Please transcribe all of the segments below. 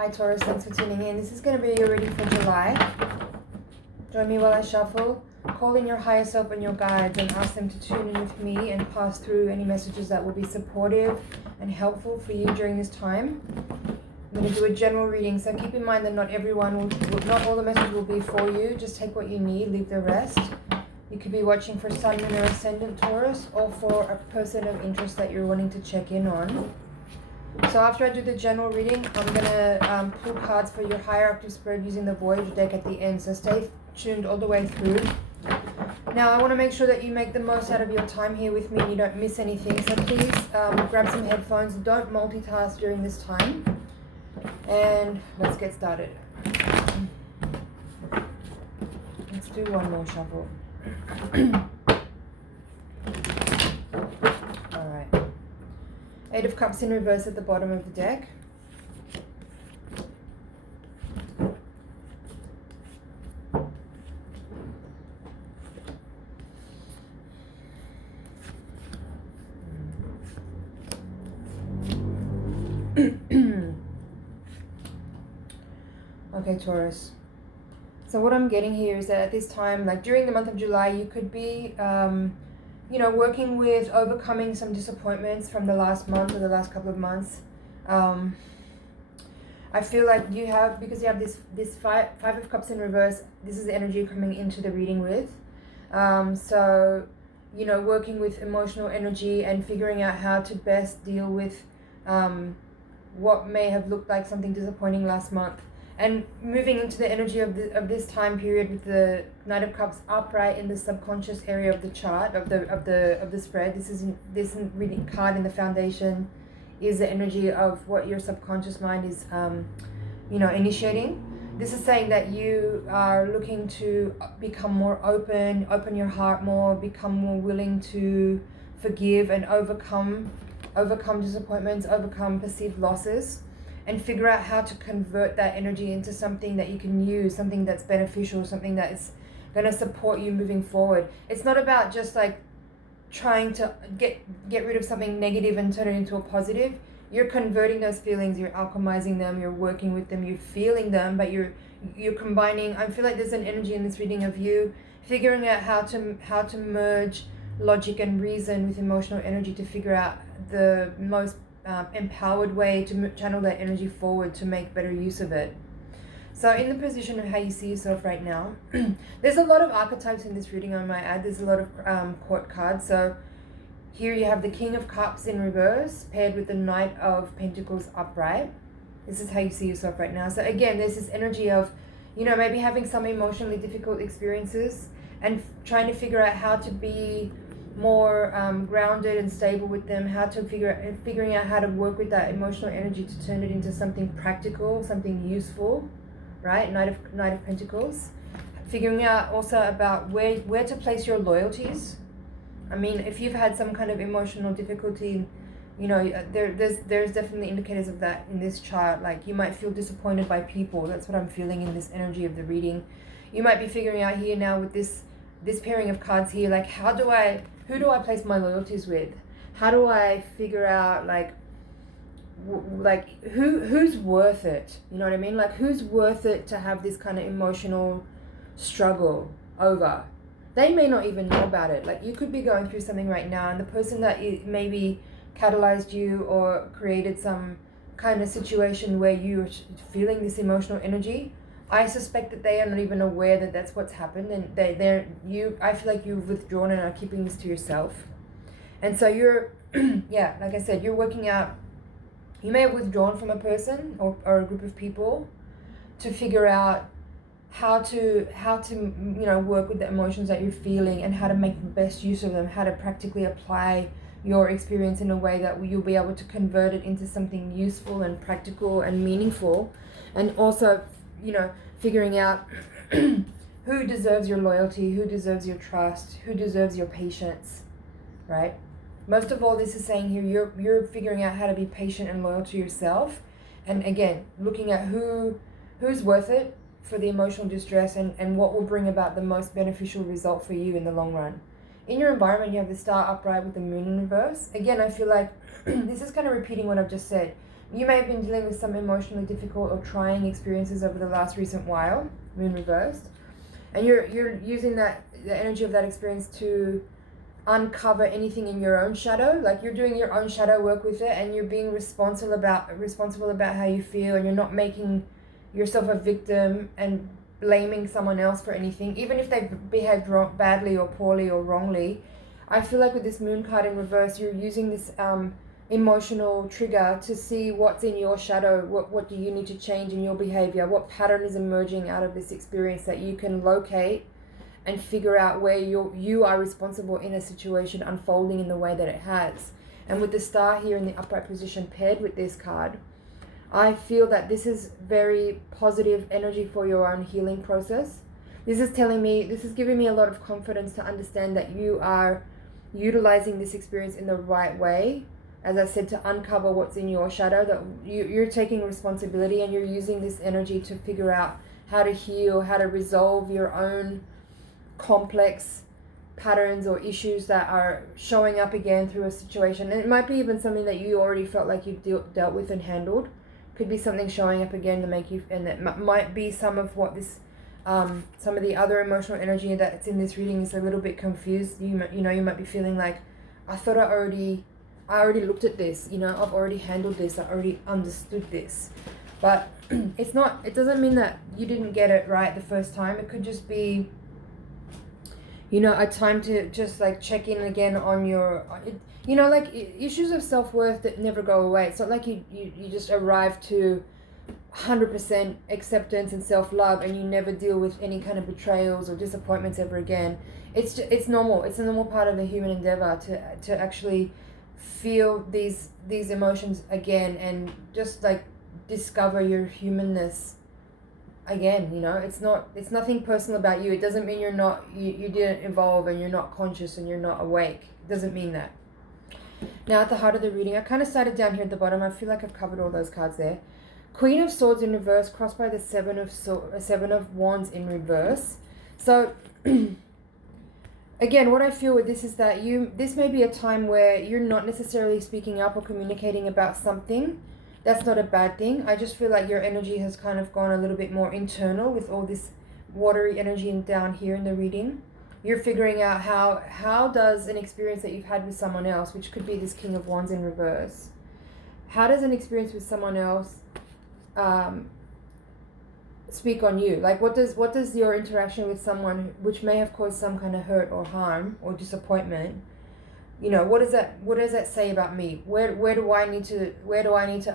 Hi Taurus, thanks for tuning in. This is going to be your reading for July. Join me while I shuffle. Call in your higher self and your guides and ask them to tune in with me and pass through any messages that will be supportive and helpful for you during this time. I'm going to do a general reading, so keep in mind that not all the messages will be for you. Just take what you need, leave the rest. You could be watching for Sun, Moon, or Ascendant Taurus, or for a person of interest that you're wanting to check in on. So after I do the general reading, I'm going to pull cards for your higher octave spread using the Voyager deck at the end. So stay tuned all the way through. Now I want to make sure that you make the most out of your time here with me and you don't miss anything. So please grab some headphones. Don't multitask during this time. And let's get started. Let's do one more shuffle. Alright. Eight of Cups in reverse at the bottom of the deck. Okay, Taurus. So what I'm getting here is that at this time, like during the month of July, you could be, working with overcoming some disappointments from the last month or the last couple of months. I feel like because you have this five of Cups in reverse, this is the energy coming into the reading with. Working with emotional energy and figuring out how to best deal with what may have looked like something disappointing last month. And moving into the energy of this time period with the Knight of Cups upright in the subconscious area of the chart of the spread. This reading card in the foundation is the energy of what your subconscious mind is, initiating. This is saying that you are looking to become more open your heart more, become more willing to forgive and overcome disappointments, overcome perceived losses. And figure out how to convert that energy into something that you can use, something that's beneficial, something that is going to support you moving forward. It's not about just like trying to get rid of something negative and turn it into a positive. You're converting those feelings, you're alchemizing them, you're working with them, you're feeling them, but you're combining. I feel like there's an energy in this reading of you figuring out how to merge logic and reason with emotional energy to figure out the most empowered way to channel that energy forward to make better use of it. So in the position of how you see yourself right now, there's a lot of archetypes in this reading, I might add. There's a lot of court cards. So here you have the King of Cups in reverse paired with the Knight of Pentacles upright. This is how you see yourself right now. So again, there's this energy of, maybe having some emotionally difficult experiences and trying to figure out how to be more grounded and stable with them, figuring out how to work with that emotional energy to turn it into something practical, something useful, right? Knight of Pentacles. Figuring out also about where to place your loyalties. I mean, if you've had some kind of emotional difficulty, there's definitely indicators of that in this chart. Like you might feel disappointed by people. That's what I'm feeling in this energy of the reading. You might be figuring out here now with this pairing of cards here, like who do I place my loyalties with? How do I figure out who's worth it? You know what I mean? Like who's worth it to have this kind of emotional struggle over? They may not even know about it. Like you could be going through something right now and the person that maybe catalyzed you or created some kind of situation where you're feeling this emotional energy, I suspect that they are not even aware that that's what's happened, and I feel like you've withdrawn and are keeping this to yourself. And so you're, like I said, you're working out, you may have withdrawn from a person or a group of people to figure out how to work with the emotions that you're feeling and how to make the best use of them, how to practically apply your experience in a way that you'll be able to convert it into something useful and practical and meaningful, and also figuring out who deserves your loyalty, who deserves your trust, who deserves your patience, right? Most of all, this is saying here, you're figuring out how to be patient and loyal to yourself. And again, looking at who's worth it for the emotional distress and what will bring about the most beneficial result for you in the long run. In your environment, you have the Star upright with the Moon in reverse. Again, I feel like this is kind of repeating what I've just said. you may have been dealing with some emotionally difficult or trying experiences over the last recent while, moon reversed, and you're using the energy of that experience to uncover anything in your own shadow. Like you're doing your own shadow work with it, and you're being responsible about how you feel, and you're not making yourself a victim and blaming someone else for anything, even if they behaved badly or poorly or wrongly. I feel like with this moon card in reverse, you're using this emotional trigger to see what's in your shadow. What do you need to change in your behavior? What pattern is emerging out of this experience that you can locate and figure out where you are responsible in a situation unfolding in the way that it has. And with the star here in the upright position paired with this card, I feel that this is very positive energy for your own healing process. This is giving me a lot of confidence to understand that you are utilizing this experience in the right way. As I said, to uncover what's in your shadow, that you're taking responsibility, and you're using this energy to figure out how to heal, how to resolve your own complex patterns or issues that are showing up again through a situation. And it might be even something that you already felt like you dealt with and handled. Could be something showing up again to make you, and it might be some of what this some of the other emotional energy that's in this reading is a little bit confused. You might be feeling like, I thought I already looked at this, I've already handled this, I already understood this. But it doesn't mean that you didn't get it right the first time. It could just be a time to just like check in again on your, like issues of self-worth that never go away. It's not like you just arrive to 100% acceptance and self-love and you never deal with any kind of betrayals or disappointments ever again. It's normal. It's a normal part of the human endeavor to actually feel these emotions again and just like discover your humanness again. It's nothing personal about you. It doesn't mean you didn't evolve and you're not conscious and you're not awake. It doesn't mean that. Now at the heart of the reading, I kind of started down here at the bottom. I feel like I've covered all those cards there. Queen of Swords in reverse crossed by the Seven of Wands in reverse. So again, what I feel with this is that this may be a time where you're not necessarily speaking up or communicating about something. That's not a bad thing. I just feel like your energy has kind of gone a little bit more internal with all this watery energy down here in the reading. You're figuring out how does an experience that you've had with someone else, which could be this King of Wands in reverse, how does an experience with someone else speak on you? Like what does your interaction with someone which may have caused some kind of hurt or harm or disappointment, what does that say about me? Where do I need to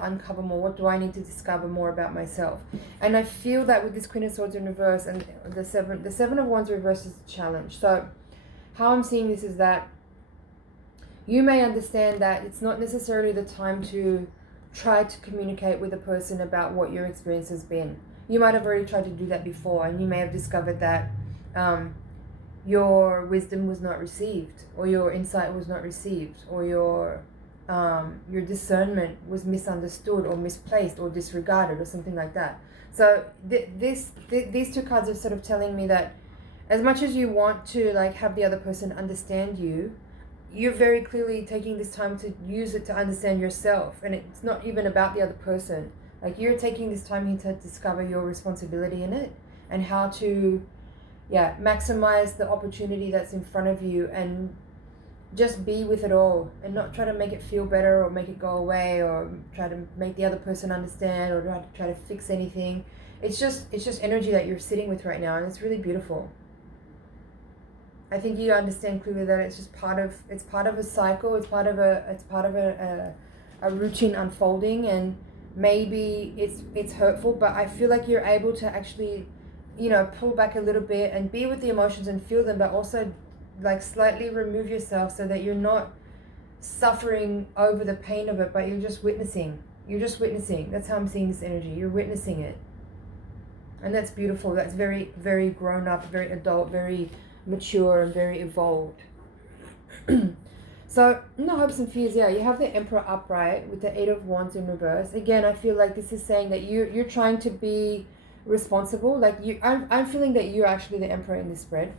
uncover more? What do I need to discover more about myself? And I feel that with this Queen of Swords in reverse and the Seven of Wands reverse is a challenge. So how I'm seeing this is that you may understand that it's not necessarily the time to try to communicate with a person about what your experience has been. You might have already tried to do that before, and you may have discovered that your wisdom was not received, or your insight was not received, or your discernment was misunderstood or misplaced or disregarded or something like that. So these two cards are sort of telling me that as much as you want to like have the other person understand you, you're very clearly taking this time to use it to understand yourself, and it's not even about the other person. Like you're taking this time here to discover your responsibility in it and how to maximize the opportunity that's in front of you and just be with it all and not try to make it feel better or make it go away or try to make the other person understand or try to fix anything. It's just energy that you're sitting with right now, and it's really beautiful. I think you understand clearly that it's just part of a cycle. It's part of a routine unfolding, and maybe it's hurtful, but I feel like you're able to actually pull back a little bit and be with the emotions and feel them, but also like slightly remove yourself so that you're not suffering over the pain of it, but you're just witnessing. That's how I'm seeing this energy. You're witnessing it, and that's beautiful. That's very, very grown up, very adult, very mature, and very evolved. So no hopes and fears. You have the Emperor upright with the Eight of Wands in reverse. Again, I feel like this is saying that you're trying to be responsible. Like I'm feeling that you're actually the Emperor in this spread.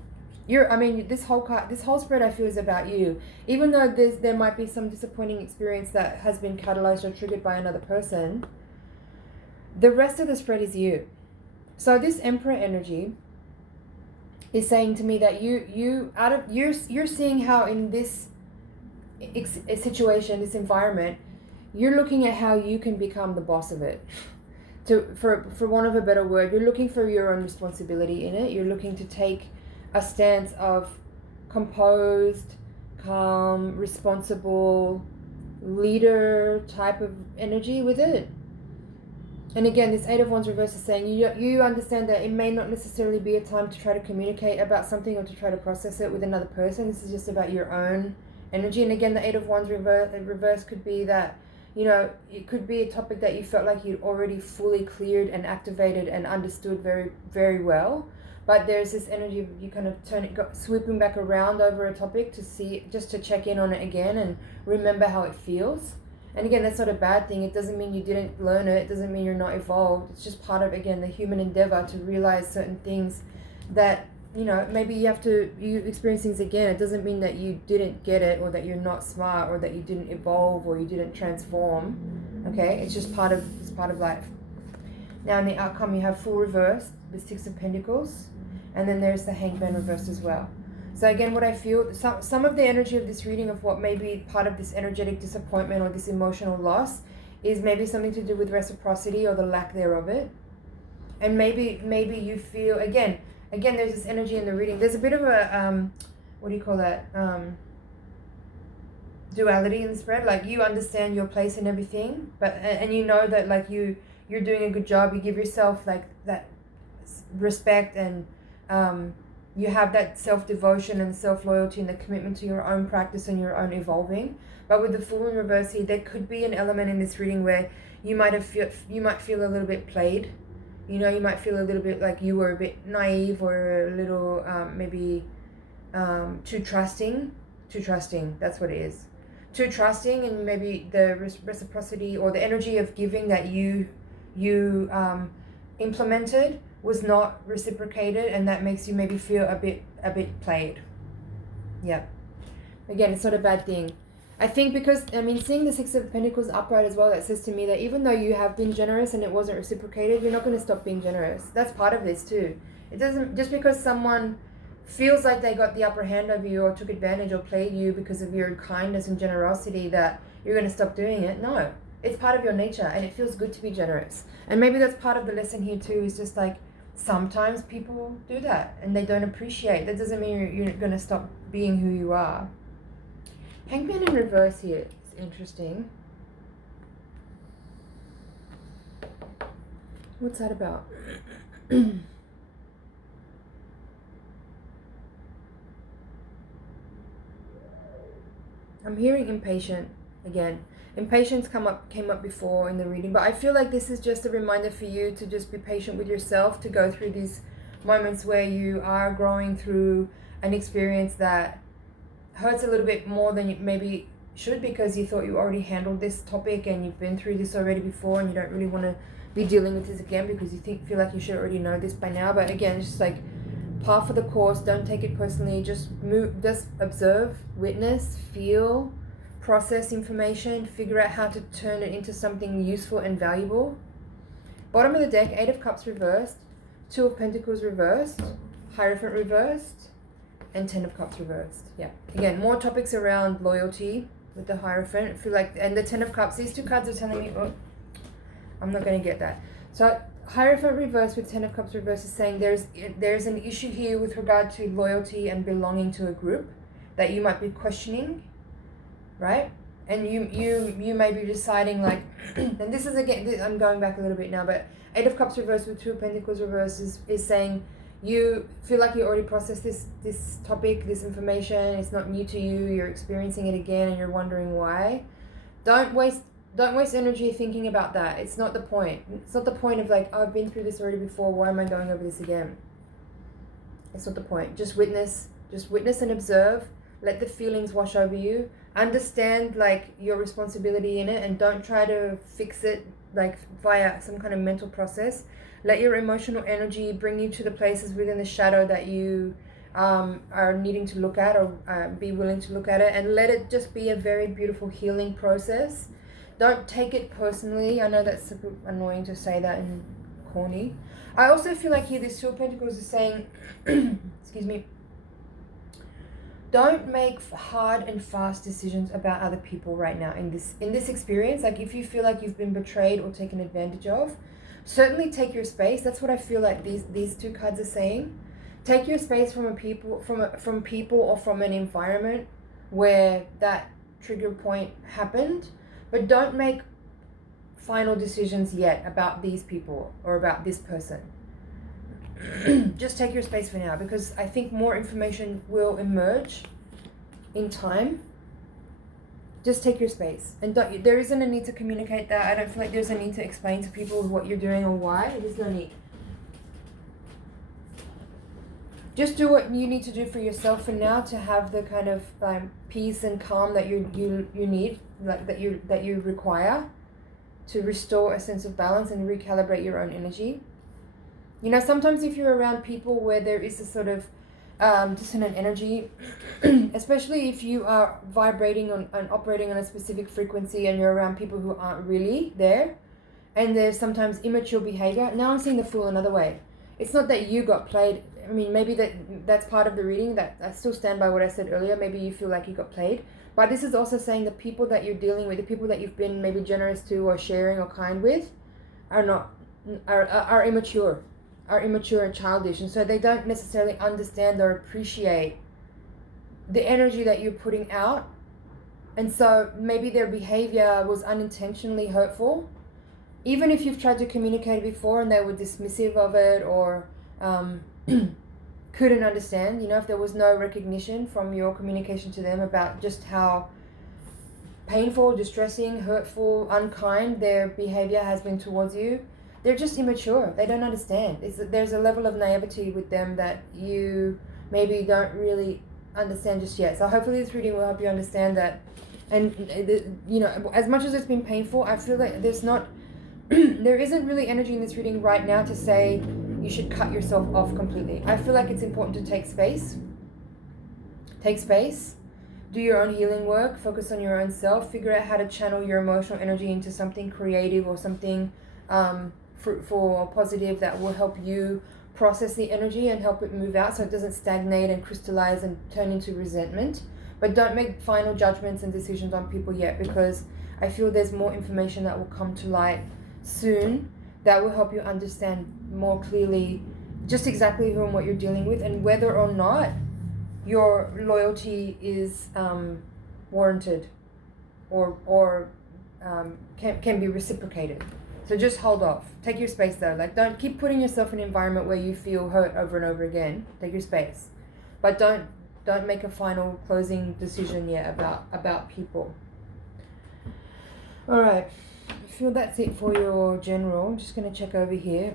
this whole spread I feel is about you. Even though there might be some disappointing experience that has been catalyzed or triggered by another person, the rest of the spread is you. So this Emperor energy is saying to me that you're seeing how in this situation, this environment, you're looking at how you can become the boss of it. For want of a better word, you're looking for your own responsibility in it. You're looking to take a stance of composed, calm, responsible, leader type of energy with it. And again, this Eight of Wands reverse is saying you understand that it may not necessarily be a time to try to communicate about something or to try to process it with another person. This is just about your own energy. And again, the Eight of Wands reverse could be that, it could be a topic that you felt like you'd already fully cleared and activated and understood very, very well. But there's this energy of you kind of swooping back around over a topic just to check in on it again and remember how it feels. And again, that's not a bad thing. It doesn't mean you didn't learn it. It doesn't mean you're not evolved. It's just part of, again, the human endeavor to realize certain things that, maybe you experience things again. It doesn't mean that you didn't get it or that you're not smart or that you didn't evolve or you didn't transform. Okay? It's just part of life. Now, in the outcome, you have Fool reversed, the Six of Pentacles, and then there's the Hanged Man reversed as well. So again, what I feel, some of the energy of this reading of what may be part of this energetic disappointment or this emotional loss is maybe something to do with reciprocity or the lack thereof it. And maybe you feel, again, there's this energy in the reading. There's a bit of a, what do you call that? Duality in the spread. Like, you understand your place in everything, and you know that, like, you're doing a good job. You give yourself, like, that respect and, you have that self-devotion and self-loyalty and the commitment to your own practice and your own evolving. But with the Fool in reverse here, there could be an element in this reading where you might feel a little bit played. You might feel a little bit like you were a bit naive or a little maybe too trusting. That's what it is. Too trusting, and maybe the reciprocity or the energy of giving that you implemented was not reciprocated, and that makes you maybe feel a bit played. Yeah. Again, it's not a bad thing. I think because, seeing the Six of Pentacles upright as well, that says to me that even though you have been generous and it wasn't reciprocated, you're not going to stop being generous. That's part of this too. It doesn't, just because someone feels like they got the upper hand over you or took advantage or played you because of your kindness and generosity, that you're going to stop doing it. No. It's part of your nature, and it feels good to be generous. And maybe that's part of the lesson here too, is just like, sometimes people do that and they don't appreciate. That doesn't mean you're going to stop being who you are. Hangman in reverse here is interesting. What's that about? I'm hearing impatient again. Impatience came up before in the reading, but I feel like this is just a reminder for you to just be patient with yourself, to go through these moments where you are growing through an experience that hurts a little bit more than you maybe should, because you thought you already handled this topic and you've been through this already before, and you don't really want to be dealing with this again because you feel like you should already know this by now. But again, it's just like par for the course. Don't take it personally. Just observe, witness, feel, process information, figure out how to turn it into something useful and valuable. Bottom of the deck, Eight of Cups reversed, Two of Pentacles reversed, Hierophant reversed, and Ten of Cups reversed. Yeah. Again, more topics around loyalty with the Hierophant. I feel like, and the Ten of Cups, these two cards are telling me, oh, I'm not going to get that. So Hierophant reversed with Ten of Cups reversed is saying there's an issue here with regard to loyalty and belonging to a group that you might be questioning, right? And you may be deciding, like, and this is, again, I'm going back a little bit now, but Eight of Cups reversed with Two of Pentacles reversed is saying you feel like you already processed this topic, this information. It's not new to you. You're experiencing it again and you're wondering why. Don't waste energy thinking about that. It's not the point. It's not the point of, like, oh, I've been through this already before. Why am I going over this again? It's not the point. Just witness and observe. Let the feelings wash over you. Understand, like, your responsibility in it, and don't try to fix it, like, via some kind of mental process. Let your emotional energy bring you to the places within the shadow that you are needing to look at, or be willing to look at it, and let it just be a very beautiful healing process. Don't take it personally. I know that's super annoying to say that and corny. I also feel like here this Two of Pentacles is saying, excuse me, don't make hard and fast decisions about other people right now in this experience. Like if you feel like you've been betrayed or taken advantage of, certainly take your space. That's what I feel like these two cards are saying. Take your space from people or from an environment where that trigger point happened, but don't make final decisions yet about these people or about this person. Just take your space for now, because I think more information will emerge in time. Just take your space, and there isn't a need to communicate that. I don't feel like there's a need to explain to people what you're doing or why. There's no need. Just do what you need to do for yourself for now to have the kind of peace and calm that you need, like that you require to restore a sense of balance and recalibrate your own energy. You know, sometimes if you're around people where there is a sort of dissonant energy, especially if you are vibrating on and operating on a specific frequency, and you're around people who aren't really there, and there's sometimes immature behavior. Now I'm seeing the Fool another way. It's not that you got played. I mean, maybe that's part of the reading. That I still stand by what I said earlier. Maybe you feel like you got played. But this is also saying the people that you're dealing with, the people that you've been maybe generous to or sharing or kind with, are immature, and childish, and so they don't necessarily understand or appreciate the energy that you're putting out, and so maybe their behavior was unintentionally hurtful, even if you've tried to communicate before and they were dismissive of it, or couldn't understand, you know, if there was no recognition from your communication to them about just how painful, distressing, hurtful, unkind their behavior has been towards you. They're just immature. They don't understand. There's a level of naivety with them that you maybe don't really understand just yet. So hopefully this reading will help you understand that. And, you know, as much as it's been painful, I feel like there isn't really energy in this reading right now to say you should cut yourself off completely. I feel like it's important to take space. Take space. Do your own healing work. Focus on your own self. Figure out how to channel your emotional energy into something creative or something fruitful or positive that will help you process the energy and help it move out so it doesn't stagnate and crystallize and turn into resentment. But don't make final judgments and decisions on people yet, because I feel there's more information that will come to light soon that will help you understand more clearly just exactly who and what you're dealing with, and whether or not your loyalty is warranted or can be reciprocated. So just hold off. Take your space though. Like, don't keep putting yourself in an environment where you feel hurt over and over again. Take your space. But don't make a final closing decision yet about people. Alright. I feel that's it for your general. I'm just going to check over here.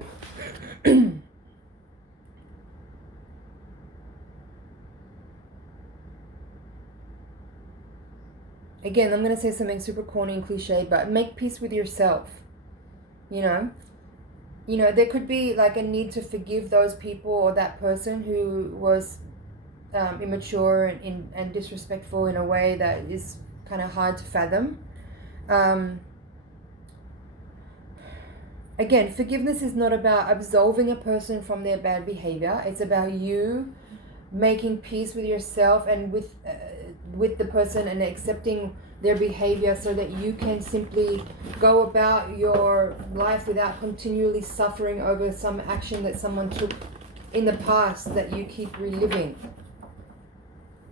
Again, I'm going to say something super corny and cliche, but make peace with yourself. You know, there could be like a need to forgive those people or that person who was immature and disrespectful in a way that is kind of hard to fathom. Again, forgiveness is not about absolving a person from their bad behavior. It's about you making peace with yourself and with the person, and accepting their behavior so that you can simply go about your life without continually suffering over some action that someone took in the past that you keep reliving.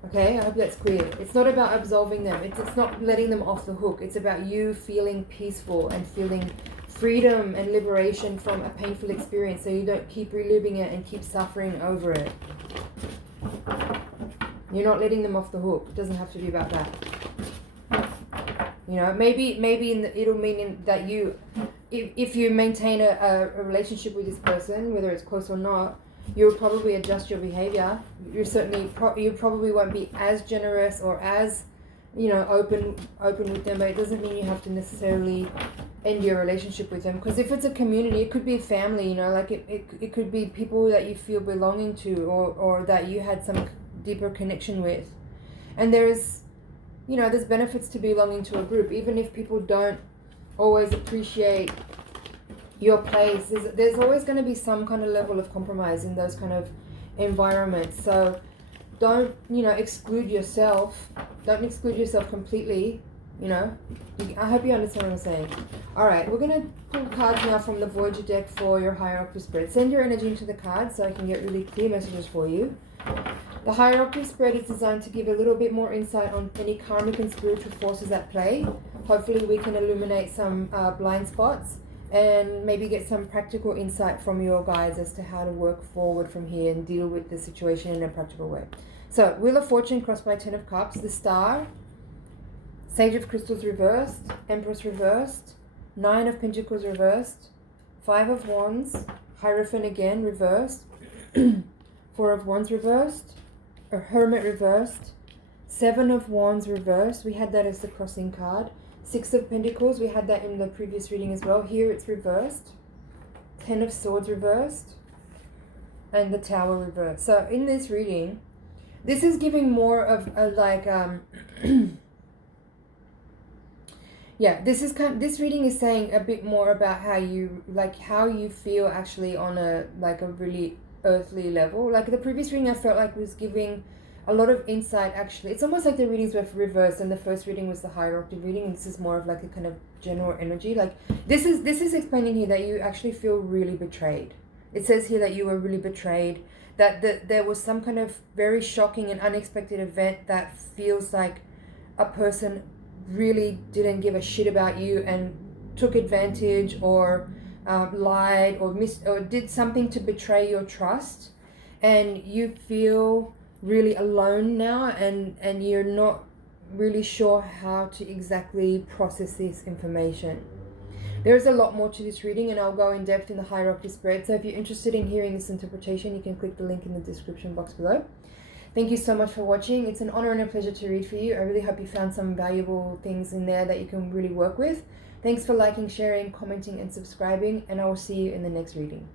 Okay, I hope that's clear. It's not about absolving them. It's not letting them off the hook. It's about you feeling peaceful and feeling freedom and liberation from a painful experience, so you don't keep reliving it and keep suffering over it. You're not letting them off the hook. It doesn't have to be about that. You know, maybe it'll mean that you, if you maintain a relationship with this person, whether it's close or not, you'll probably adjust your behavior. You probably won't be as generous or as, you know, open with them, but it doesn't mean you have to necessarily end your relationship with them. Because if it's a community, it could be a family, you know, like it could be people that you feel belonging to, or that you had some deeper connection with. And there's, you know, there's benefits to belonging to a group, even if people don't always appreciate your place. There's always going to be some kind of level of compromise in those kind of environments. So don't, you know, exclude yourself. Don't exclude yourself completely, you know. I hope you understand what I'm saying. Alright, we're going to pull cards now from the Voyager deck for your hierarchy spread. Send your energy into the cards so I can get really clear messages for you. The hierarchy spread is designed to give a little bit more insight on any karmic and spiritual forces at play. Hopefully we can illuminate some blind spots and maybe get some practical insight from your guides as to how to work forward from here and deal with the situation in a practical way. So, Wheel of Fortune crossed by 10 of Cups, the Star, Sage of Crystals reversed, Empress reversed, 9 of Pentacles reversed, 5 of Wands, Hierophant again reversed, 4 of Wands reversed, a Hermit reversed, 7 of Wands reversed, we had that as the crossing card, 6 of Pentacles, we had that in the previous reading as well, here it's reversed, 10 of Swords reversed, and the Tower reversed. So in this reading, this is giving more of a like, yeah, this reading is saying a bit more about how you feel actually on a really earthly level. Like the previous reading I felt like was giving a lot of insight actually. It's almost like the readings were reversed and the first reading was the hierarchy reading, and this is more of like a kind of general energy. Like this is explaining here that you actually feel really betrayed. It says here that you were really betrayed, that there was some kind of very shocking and unexpected event that feels like a person really didn't give a shit about you and took advantage or lied or did something to betray your trust, and you feel really alone now, and you're not really sure how to exactly process this information. There's a lot more to this reading, and I'll go in depth in the hierarchy spread. So if you're interested in hearing this interpretation, you can click the link in the description box below. Thank you so much for watching. It's an honor and a pleasure to read for you. I really hope you found some valuable things in there that you can really work with. Thanks for liking, sharing, commenting, and subscribing, and I will see you in the next reading.